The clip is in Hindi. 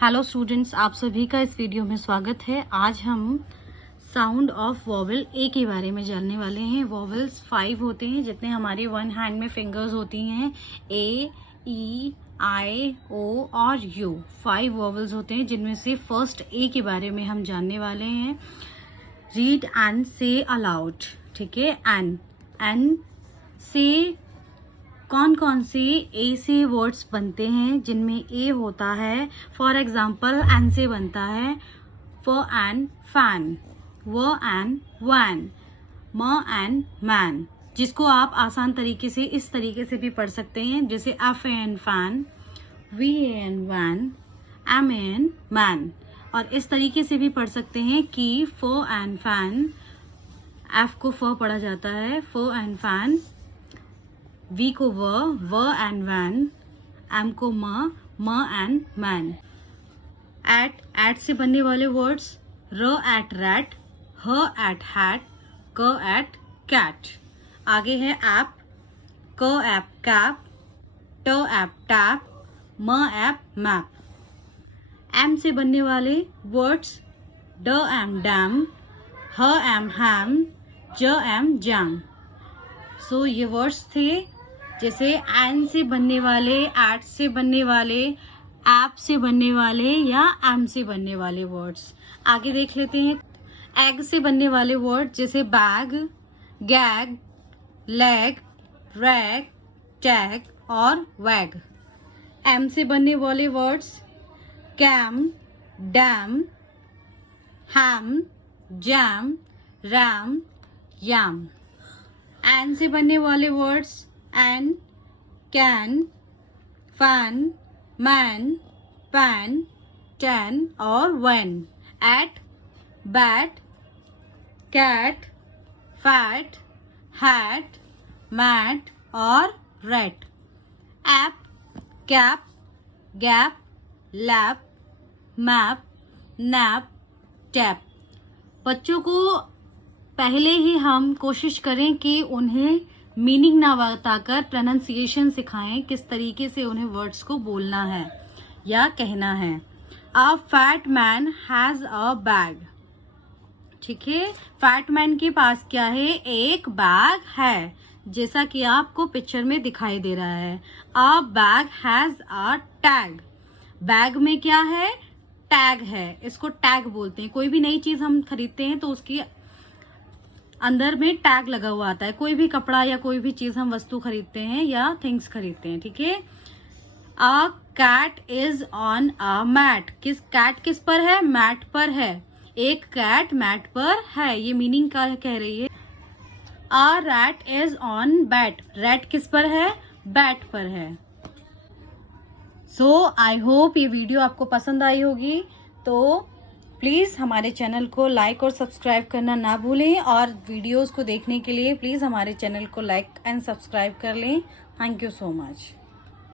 हेलो स्टूडेंट्स, आप सभी का इस वीडियो में स्वागत है। आज हम साउंड ऑफ वॉवल ए के बारे में जानने वाले हैं। वॉवल्स 5 होते हैं, जितने हमारे वन हैंड में फिंगर्स होती हैं। ए, ई, आई, ओ और यू 5 वॉवल्स होते हैं, जिनमें से फर्स्ट ए के बारे में हम जानने वाले हैं। रीड एंड से अलाउड, ठीक है। एन से कौन कौन से ए से वर्ड्स बनते हैं जिनमें ए होता है। फॉर एग्जाम्पल एन से बनता है फ एंड फैन, व एंड वैन, म एंड मैन, जिसको आप आसान तरीके से इस तरीके से भी पढ़ सकते हैं, जैसे F A N fan, V A N van, M A N man. और इस तरीके से भी पढ़ सकते हैं कि फ एंड फैन, एफ को फ पढ़ा जाता है, फ एंड फैन, वी को व एंड वैन, एम को म एंड मैन। एट से बनने वाले वर्ड्स र एट रैट, ह एट हैट, क एट कैट। आगे है ऐप, क ऐप कैप, ट ऐप टैप, म ऐप मैप। एम से बनने वाले वर्ड्स ड एम डैम, ह एम हैम, ज एम जैम। सो ये वर्ड्स थे, जैसे एन से बनने वाले, एट से बनने वाले, ऐप से बनने वाले या एम से बनने वाले वर्ड्स। आगे देख लेते हैं एग से बनने वाले वर्ड, जैसे bag, gag, leg, rag, tag और वैग। एम से बनने वाले words cam, dam, ham, jam, ram, yam. N से बनने वाले words an, can, fan, man, pan, tan और van. At, bat, cat, fat, hat, mat और rat. Ap, cap, gap, lap, map, nap, tap. बच्चों को पहले ही हम कोशिश करें कि उन्हें मीनिंग ना बताकर प्रोनाउंसिएशन सिखाएं, किस तरीके से उन्हें वर्ड्स को बोलना है या कहना है। A fat man has a bag, ठीक है। फैट मैन के पास क्या है? एक बैग है, जैसा कि आपको पिक्चर में दिखाई दे रहा है। अ bag has a tag, bag में क्या है? टैग है, इसको टैग बोलते हैं। कोई भी नई चीज हम खरीदते हैं तो उसकी अंदर में टैग लगा हुआ आता है। कोई भी कपड़ा या कोई भी चीज हम वस्तु खरीदते हैं या थिंग्स खरीदते हैं, ठीक है। A cat is on a mat, cat किस पर है? मैट पर है। एक कैट मैट पर है, ये मीनिंग का कह रही है। A rat is on bat, rat किस पर है? बैट पर है। सो आई होप ये वीडियो आपको पसंद आई होगी, तो प्लीज़ हमारे चैनल को लाइक और सब्सक्राइब करना ना भूलें, और वीडियोस को देखने के लिए प्लीज़ हमारे चैनल को लाइक एंड सब्सक्राइब कर लें। Thank you so much.